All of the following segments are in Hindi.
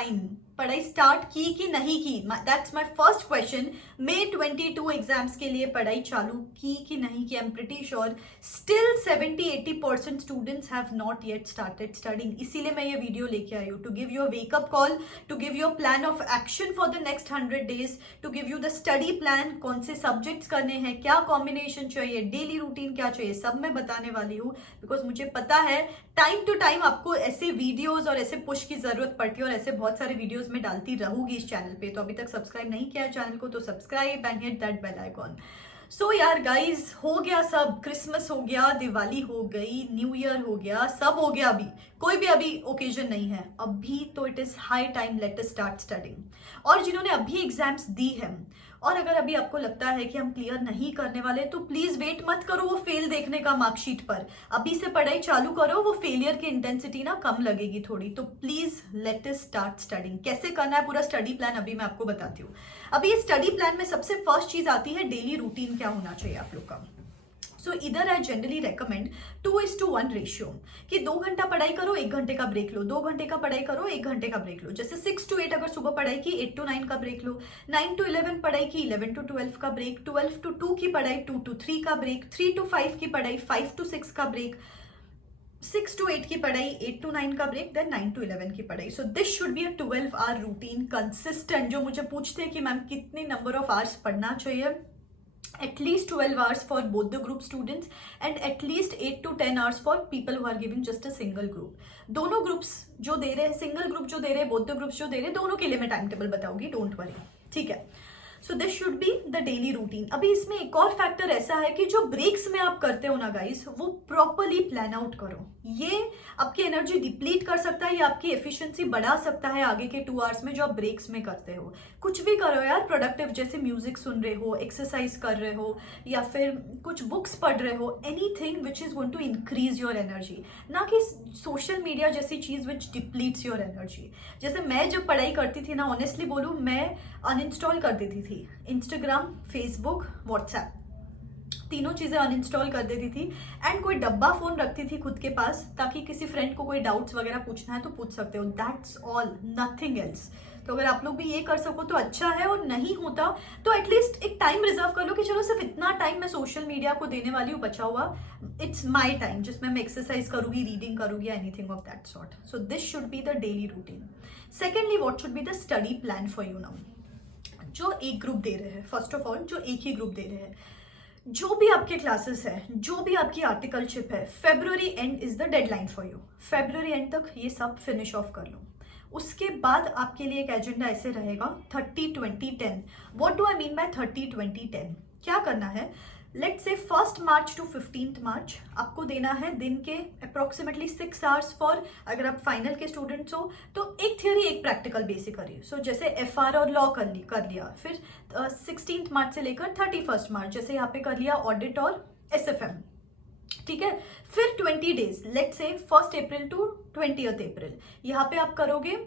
फाइन, पढ़ाई स्टार्ट की कि नहीं की, that's my first question. May 22 exams के लिए पढ़ाई चालू की कि नहीं की? I am pretty sure still 70-80% students have not yet started studying. इसीलिए मैं ये वीडियो लेके आई हूँ, to give you a wake up call, to give you a plan of action for the next 100 days, to give you the study plan, कौन से सब्जेक्ट्स करने हैं, क्या कॉम्बिनेशन चाहिए, डेली रूटीन क्या चाहिए, सब मैं बताने वाली हूँ। बिकॉज मुझे पता है टाइम टू टाइम आपको ऐसे वीडियोस और ऐसे पुश की जरूरत पड़ती है, और ऐसे बहुत सारे वीडियोस में डालती रहूंगी इस चैनल पे। तो अभी तक सब्सक्राइब नहीं किया है चैनल को तो subscribe and hit that bell icon. So यार गाइज, हो गया सब, क्रिसमस हो गया, दिवाली हो गई, न्यू ईयर हो गया, सब हो गया। अभी कोई भी अभी ओकेजन नहीं है अभी, तो it is high time let us start studying. और जिन्होंने अभी एग्जाम्स दी है, और अगर अभी आपको लगता है कि हम क्लियर नहीं करने वाले, तो प्लीज वेट मत करो वो फेल देखने का मार्कशीट पर, अभी से पढ़ाई चालू करो, वो फेलियर की इंटेंसिटी ना कम लगेगी थोड़ी। तो please let us start studying. कैसे करना है पूरा स्टडी प्लान अभी मैं आपको बताती हूँ। अभी ये स्टडी प्लान में सबसे फर्स्ट चीज आती है डेली रूटीन क्या होना चाहिए आप लोग का। सो इधर आई जनरली रेकमेंड 2:1 रेशियो, कि 2 घंटा पढ़ाई करो, 1 घंटे का ब्रेक लो, 2 घंटे का पढ़ाई करो, 1 घंटे का ब्रेक लो। जैसे 6 to 8 अगर सुबह पढ़ाई की, 8 to 9 का ब्रेक लो, 9 to 11 पढ़ाई की, 11 to 12 का ब्रेक, 12 to 2 की पढ़ाई, 2 to 3 का ब्रेक, 3 to 5 की पढ़ाई, 5 to 6 का ब्रेक, 6 to 8 की पढ़ाई, 8 to 9 का ब्रेक, देन 9 to 11 की पढ़ाई। So this should be a 12 hour routine consistent. जो मुझे पूछते हैं कि मैम कितने नंबर ऑफ आवर्स पढ़ना चाहिए, at least 12 hours for both the group students and at least 8 to 10 hours for people who are giving just a single group। दोनों ग्रुप्स जो दे रहे हैं, सिंगल ग्रुप जो दे रहे हैं, both the groups जो दे रहे हैं, दोनों के लिए मैं टाइम टेबल बताऊंगी, डोंट वरी, ठीक है। So this should be the daily routine. अभी इसमें एक और फैक्टर ऐसा है कि जो ब्रेक्स में आप करते हो ना गाइस, वो प्रॉपरली प्लान आउट करो। ये आपकी एनर्जी डिप्लीट कर सकता है, या आपकी एफिशिएंसी बढ़ा सकता है आगे के 2 hours में जो आप ब्रेक्स में करते हो। कुछ भी करो यार प्रोडक्टिव, जैसे म्यूजिक सुन रहे हो, एक्सरसाइज कर रहे हो, या फिर कुछ बुक्स पढ़ रहे हो, anything which is going to increase your energy, ना कि सोशल मीडिया जैसी चीज विच डिप्लीट्स योर एनर्जी। जैसे मैं जब पढ़ाई करती थी ना, ऑनेस्टली बोलूँ, मैं अनइंस्टॉल कर देती थी इंस्टाग्राम, फेसबुक, व्हाट्सएप, तीनों चीजें अनइंस्टॉल कर देती थी, एंड कोई डब्बा फोन रखती थी खुद के पास, ताकि किसी फ्रेंड को कोई डाउट्स वगैरह पूछना है तो पूछ सकते हो, दैट्स ऑल, नथिंग एल्स। तो अगर आप लोग भी ये कर सको तो अच्छा है, और नहीं होता तो एटलीस्ट एक टाइम रिजर्व कर लो कि चलो सिर्फ इतना टाइम मैं सोशल मीडिया को देने वाली हूँ बचा हुआ, इट्स माई टाइम जिसमें मैं एक्सरसाइज करूंगी, रीडिंग करूंगी, anything of that sort. So this should be the daily routine. Secondly, what should be the study plan for you now. जो एक ग्रुप दे रहे हैं, फर्स्ट ऑफ ऑल जो एक ही ग्रुप दे रहे हैं, जो भी आपके क्लासेस है, जो भी आपकी आर्टिकलशिप है, February and is the deadline for you. February and तक ये सब फिनिश ऑफ कर लो। उसके बाद आपके लिए एक एजेंडा ऐसे रहेगा 30-20-10। What do I mean by 30-20-10? क्या करना है, let's say 1 March to 15 March आपको देना है दिन के अप्रोक्सीमेटली 6 hours फॉर, अगर आप फाइनल के स्टूडेंट्स हो तो एक थियोरी एक प्रैक्टिकल बेसिकली। सो जैसे FR और लॉ कर लिया, फिर 16 March से लेकर 31 March जैसे यहाँ पे कर लिया ऑडिट और SFM, ठीक है। फिर 20 days, let's say 1 April to 20th April, यहाँ पे आप करोगे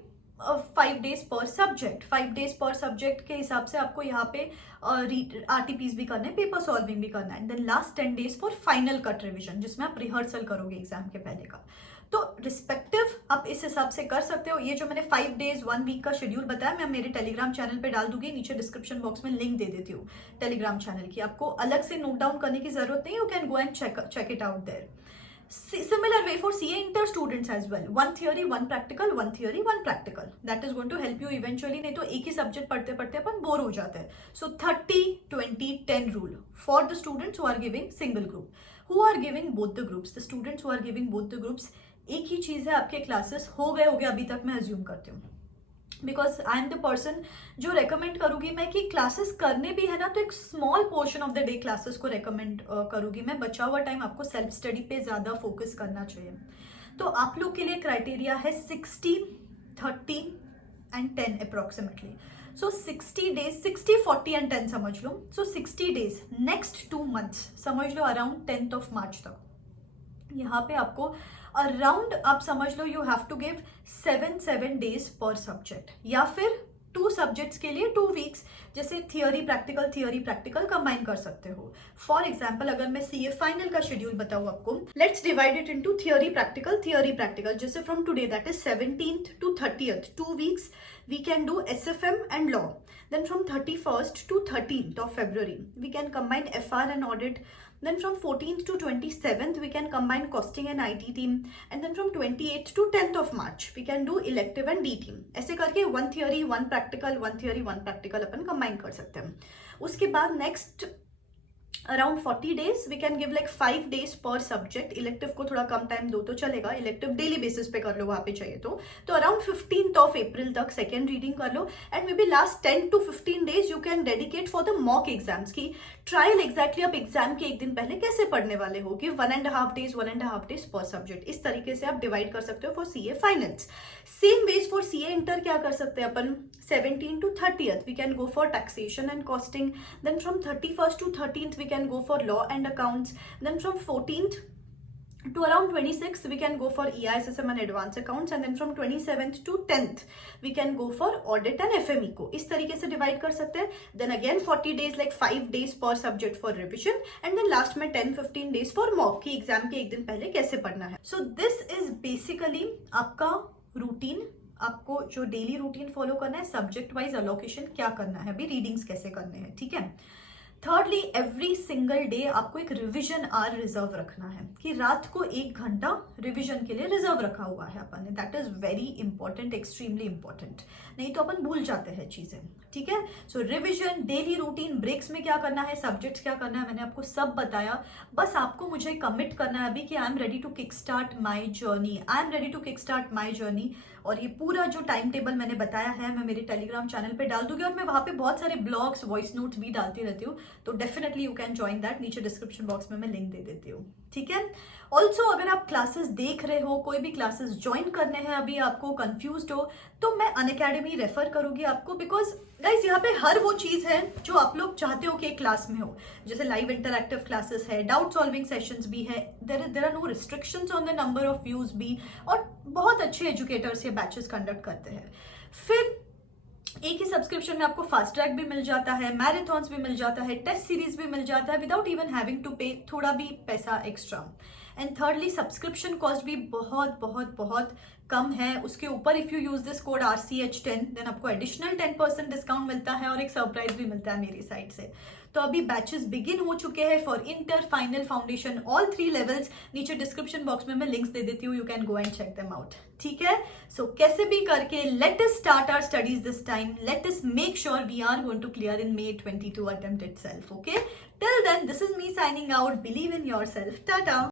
5 days पर सब्जेक्ट। 5 days पर सब्जेक्ट के हिसाब से आपको यहाँ पे RTPs भी करना है, पेपर सॉल्विंग भी करना है, and then last 10 days for final cut revision, जिसमें आप रिहर्सल करोगे एग्जाम के पहले का। तो रिस्पेक्टिव आप इस हिसाब से कर सकते हो। ये जो मैंने 5 days 1 week का शेड्यूल बताया, मैं मेरे टेलीग्राम चैनल पे डाल दूंगी, नीचे डिस्क्रिप्शन बॉक्स में लिंक दे देती हूँ टेलीग्राम चैनल की, आपको अलग से नोट डाउन करने की जरूरत नहीं, you can go and check it out there. Similar way for CA inter students as well, 1 theory 1 practical, 1 theory 1 practical, that is going to help you eventually। नहीं तो एक ही सब्जेक्ट पढ़ते पढ़ते अपन बोर हो जाते हैं। So 30-20-10 rule for the students who are giving single group, who are giving both the groups, the students who are giving both the groups, एक ही चीज है, आपके क्लासेस हो गए अभी तक, मैं अज्यूम करती हूँ, because I am the person जो रेकमेंड करूंगी मैं कि क्लासेस करने भी है ना, तो एक small portion of the day classes को रेकमेंड करूंगी मैं। बचा हुआ टाइम आपको सेल्फ स्टडी पे ज्यादा फोकस करना चाहिए। तो आप लोग के लिए क्राइटेरिया है 60, 30 and 10 approximately. So 60 days, 60, 40 and 10 समझ लो। सो 60 days, नेक्स्ट 2 months समझ लो, अराउंड 10th March तक यहाँ पे आपको अराउंड, आप समझ लो, you have to give 7 days पर सब्जेक्ट, या फिर 2 सब्जेक्ट्स के लिए 2 वीक्स, जैसे थियोरी प्रैक्टिकल कंबाइन कर सकते हो। फॉर एग्जाम्पल अगर मैं सीए फाइनल का शेड्यूल बताऊँ आपको, let's divide it into theory practical, जैसे from today that is 17th to 30th 2 weeks we can do SFM and law. Then from 31st to 13th of February we can combine FR and audit. Then from 14th to 27th we can combine costing and IT team. And then from 28th to 10th of March we can do elective and D team. ऐसे करके 1 theory 1 practical 1 theory 1 practical अपन combine कर सकते हैं। उसके बाद next around 40 days we can give like 5 days पर सब्जेक्ट। इलेक्टिव को थोड़ा कम टाइम दो तो चलेगा, इलेक्टिव डेली बेसिस पे कर लो वहां पे चाहिए तो अराउंड 15th of April तक सेकेंड रीडिंग कर लो। And maybe last 10 to 15 days you can dedicate for the mock exams की ट्रायल। एग्जैक्टली आप एग्जाम के एक दिन पहले कैसे पढ़ने वाले हो कि 1.5 days पर सब्जेक्ट, इस तरीके से आप डिवाइड कर सकते हो for CA finals. Same ways for CA inter क्या कर सकते हैं अपन, 17 to 30th we can go for taxation and costing. Then from 31st to 13th we can go for law and accounts. Then from 14th to around 26th we can go for EISSM and advanced accounts. And then from 27th to 10th we can go for audit and FME को इस तरीके से डिवाइड कर सकते हैं। Then again 40 days like 5 days per subject for revision. And then last में 10-15 days for mock कि एग्जाम के एक दिन पहले कैसे पढ़ना है। So this is basically आपका रूटीन, आपको जो डेली रूटीन फॉलो करना है, सब्जेक्ट वाइज अलोकेशन क्या करना है, अभी रीडिंग्स कैसे करने हैं, ठीक है। थर्डली एवरी सिंगल डे आपको एक रिवीजन आवर रिजर्व रखना है कि रात को 1 घंटा रिवीजन के लिए रिजर्व रखा हुआ है अपन ने। That is very important, extremely important, नहीं तो अपन भूल जाते हैं चीजें, ठीक है। सो रिवीजन, डेली रूटीन, ब्रेक्स में क्या करना है, सब्जेक्ट्स क्या करना है, मैंने आपको सब बताया। बस आपको मुझे कमिट करना है अभी कि I am ready to kick start my journey. और ये पूरा जो टाइम टेबल मैंने बताया है मैं मेरे टेलीग्राम चैनल पे डाल दूंगी, और मैं वहां पे बहुत सारे ब्लॉग्स, वॉइस नोट्स भी डालती रहती हूँ, तो definitely you can join that. नीचे डिस्क्रिप्शन बॉक्स में मैं लिंक दे देती हूँ, ठीक है। ऑल्सो अगर आप क्लासेस देख रहे हो, कोई भी क्लासेस ज्वाइन करने हैं, अभी आपको कंफ्यूज्ड हो, तो मैं अनअकैडमी रेफर करूंगी आपको, बिकॉज गाइस यहाँ पे हर वो चीज है जो आप लोग चाहते हो कि एक क्लास में हो। जैसे लाइव इंटरैक्टिव क्लासेस है, डाउट सॉल्विंग सेशंस भी है, there are no restrictions on the number of views भी, और बहुत अच्छे एजुकेटर्स ये बैचेस कंडक्ट करते हैं। फिर एक ही सब्सक्रिप्शन में आपको फास्ट ट्रैक भी मिल जाता है, मैराथन्स भी मिल जाता है, टेस्ट सीरीज भी मिल जाता है विदाउट इवन हैविंग टू पे थोड़ा भी पैसा extra. And thirdly subscription cost भी बहुत बहुत बहुत कम है। उसके ऊपर if you use this code RCH10 then आपको एडिशनल 10% डिस्काउंट मिलता है और एक सरप्राइज भी मिलता है मेरी साइड से। तो अभी बैचेस बिगिन हो चुके हैं for inter, final, foundation, all 3 levels. नीचे डिस्क्रिप्शन बॉक्स में मैं लिंक्स दे देती हूँ, you can go and check them out, ठीक है। सो कैसे भी करके let us start our studies this time, let us make sure we are going to clear in May 22 attempt itself, okay? Till then, this is me signing out. Believe in yourself. Tata.